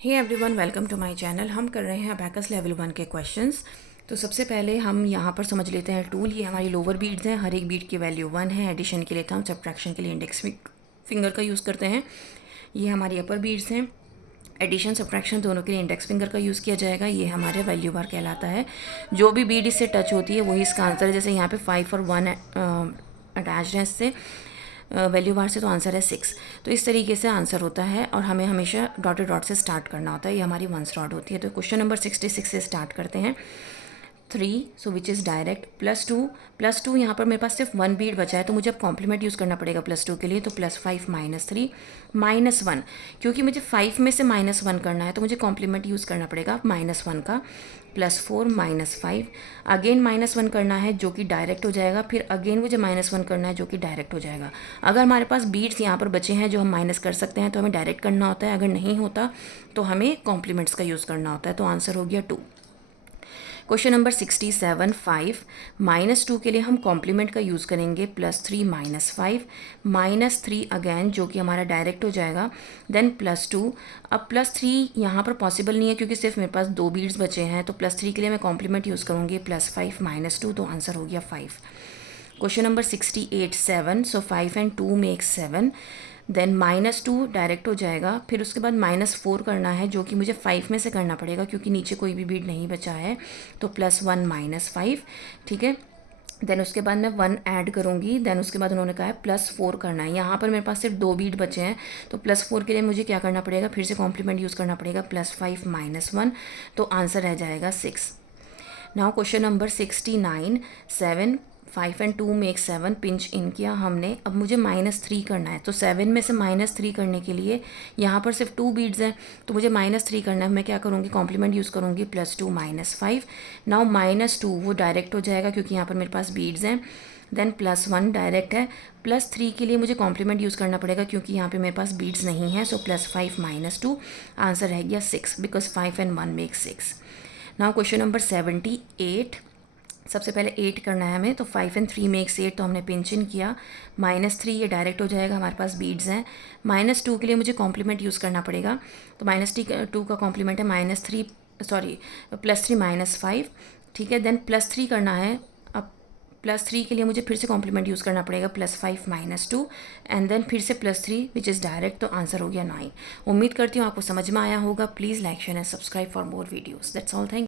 Hey everyone, welcome to my channel. हम कर रहे हैं अबैकस लेवल 1 के क्वेश्चंस। तो सबसे पहले हम यहाँ पर समझ लेते हैं टूल। ये हमारी लोअर बीड्स हैं, हर एक बीड की वैल्यू 1 है। एडिशन के लिए थंब, सब्ट्रैक्शन के लिए इंडेक्स फिंगर का यूज़ करते हैं। ये हमारी अपर बीड्स हैं। एडिशन सब्ट्रैक्शन दोनों के लिए इंडेक्स फिंगर का यूज़ किया जाएगा। ये हमारे वैल्यू बार कहलाता है। जो भी बीड इससे टच होती है वही इसका आंसर है। जैसे यहाँ पे 5 और 1 अटैच्ड है इससे वैल्यू बार से, तो आंसर है 6। तो इस तरीके से आंसर होता है और हमें हमेशा डॉटेड डॉट से स्टार्ट करना होता है। ये हमारी 1 रॉड होती है। तो क्वेश्चन नंबर 66 से स्टार्ट करते हैं। 3 सो विच इज़ डायरेक्ट, +2 यहाँ पर मेरे पास सिर्फ 1 बीड बचा है, तो मुझे अब कॉम्प्लीमेंट यूज़ करना पड़ेगा +2 के लिए। तो +5 -3 -1, क्योंकि मुझे 5 में से -1 करना है तो मुझे कॉम्प्लीमेंट यूज़ करना पड़ेगा -1 का। +4 -5, अगेन -1 करना है जो कि डायरेक्ट हो जाएगा। फिर अगेन मुझे -1 करना है जो कि डायरेक्ट हो जाएगा। अगर हमारे पास बीड्स यहाँ पर बचे हैं जो हम माइनस कर सकते हैं तो हमें डायरेक्ट करना होता है। अगर नहीं होता तो हमें कॉम्प्लीमेंट्स का यूज़ करना होता है। तो आंसर हो गया 2। क्वेश्चन नंबर 67 5 -2 के लिए हम कॉम्प्लीमेंट का यूज़ करेंगे। +3 -5 -3 अगैन जो कि हमारा डायरेक्ट हो जाएगा। देन +2। अब +3 यहाँ पर पॉसिबल नहीं है क्योंकि सिर्फ मेरे पास 2 बीड्स बचे हैं। तो +3 के लिए मैं कॉम्प्लीमेंट यूज़ करूँगी। +5 -2, तो आंसर हो गया 5। Question number 68 7 so 5 and 2 make 7। Then -2 direct हो जाएगा। फिर उसके बाद -4 करना है जो कि मुझे 5 में से करना पड़ेगा क्योंकि नीचे कोई भी बीड नहीं बचा है। तो +1 -5, ठीक है। देन उसके बाद मैं 1 ऐड करूँगी। देन उसके बाद उन्होंने कहा है +4 करना है। यहाँ पर मेरे पास सिर्फ 2 बीड बचे हैं तो +4 के लिए मुझे क्या करना पड़ेगा, फिर से कॉम्प्लीमेंट यूज़ करना पड़ेगा। +5 -1, तो आंसर रह जाएगा 6। Now question number 69 7 5 and 2 make 7, pinch in किया हमने। अब मुझे -3 करना है। तो 7 में से -3 करने के लिए यहाँ पर सिर्फ 2 बीड्स हैं तो मुझे -3 करना है। मैं क्या करूँगी, कॉम्प्लीमेंट यूज़ करूँगी। +2 -5। नाउ -2 वो डायरेक्ट हो जाएगा क्योंकि यहाँ पर मेरे पास बीड्स हैं। देन +1 डायरेक्ट है। +3 के लिए मुझे कॉम्प्लीमेंट यूज़ करना पड़ेगा क्योंकि यहाँ पे मेरे पास बीड्स नहीं है। सो +5 -2, आंसर रह गया 6 because 5 and 1 make 6। Now question number 78। सबसे पहले 8 करना है हमें। तो 5 एंड 3 मेक्स 8, तो हमने पिंच इन किया। -3 ये डायरेक्ट हो जाएगा, हमारे पास बीड्स हैं। -2 के लिए मुझे कॉम्प्लीमेंट यूज़ करना पड़ेगा। तो -2 का कॉम्प्लीमेंट है -3 सॉरी +3 -5, ठीक है। देन +3 करना है। अब +3 के लिए मुझे फिर से कॉम्प्लीमेंट यूज़ करना पड़ेगा। +5 -2 एंड देन फिर से +3 विच इज़ डायरेक्ट, तो आंसर हो गया 9। उम्मीद करती हूँ आपको समझ में आया होगा। Please like share and subscribe for more videos. That's all, thank